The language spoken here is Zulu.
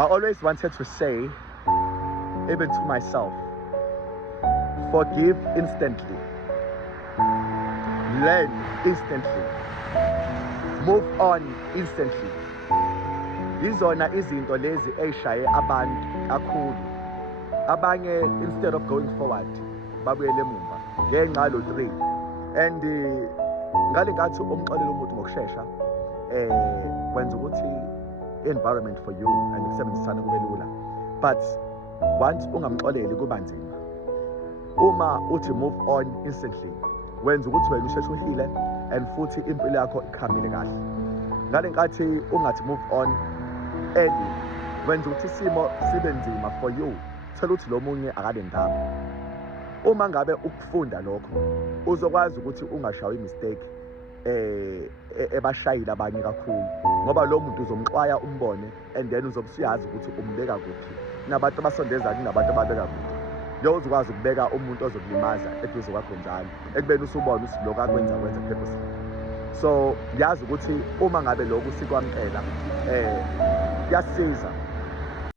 I always wanted to say, even to myself, forgive instantly, learn instantly, move on instantly. Yizona izinto lezi ey'shaye abantu kakhulu. Abanye instead of going forward babuyele emumva ngenxa yalo 3. And ngale nkathi umxolela umuntu ngokusheshsha wenza ukuthi environment for you and ukusebenzisana kube lula. But once ungamxoleli kuba nzima. Uma uthi move on instantly wenza ukuthi wena usheshe uhile and futhi impilo yakho ikhambile kahle. Ngale nkathi ungathi move on early wenza ukuthi isimo sibe nzima for you. Thola ukuthi lo munye akabe ndaba. Uma ngabe ukufunda lokho uzokwazi ukuthi ungashawa imistake ebashayile abanye kakhulu ngoba lo muntu uzomxwaya umbone and then uzobusiyazi ukuthi umbeka kuphi. Nabantu abasondeza kunabantu ababeka kuphi. Lo uzokwazi ukubeka umuntu ozokulimaza eduze kwakho njalo ekubeni usubona ukuthi lokho akwenza purposely. So yazi ukuthi uma ngabe lokho sikwamkela kuyasiza